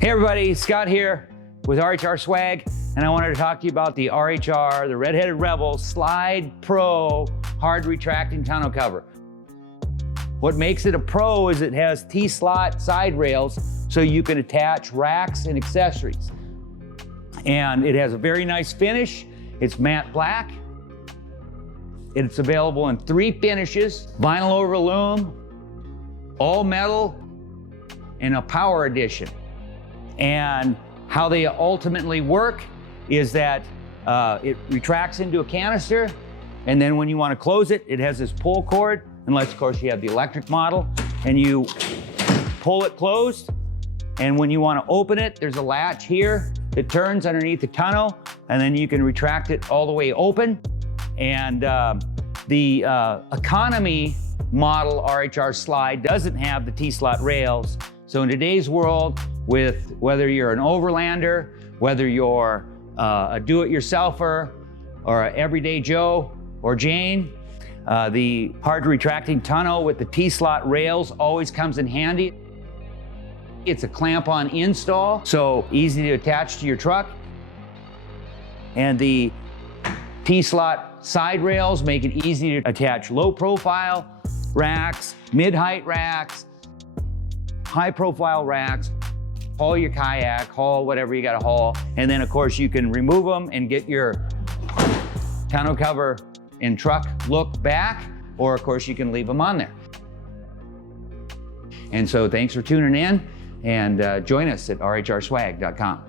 Hey everybody, Scott here with RHRSwag, and I wanted to talk to you about the RHR, the Red Headed Rebel Slyde Pro hard retracting tonneau cover. What makes it a pro is it has T-slot side rails so you can attach racks and accessories. And it has a very nice finish. It's matte black. It's available in 3 finishes: vinyl over loom, all metal, and a power edition. And how they ultimately work is that it retracts into a canister, and then when you want to close it, it has this pull cord, unless of course you have the electric model, and you pull it closed. And when you want to open it, there's a latch here that turns underneath the tonneau, and then you can retract it all the way open. And the economy model RHR Slyde doesn't have the T-slot rails. So in today's world, with whether you're an overlander, whether you're a do-it-yourselfer, or an everyday Joe or Jane, the hard retracting tonneau with the T-slot rails always comes in handy. It's a clamp-on install, so easy to attach to your truck. And the T-slot side rails make it easy to attach low-profile racks, mid-height racks, high-profile racks, haul your kayak, haul whatever you gotta haul, and then of course you can remove them and get your tonneau cover and truck look back, or of course you can leave them on there. And so thanks for tuning in, and join us at RHRSwag.com.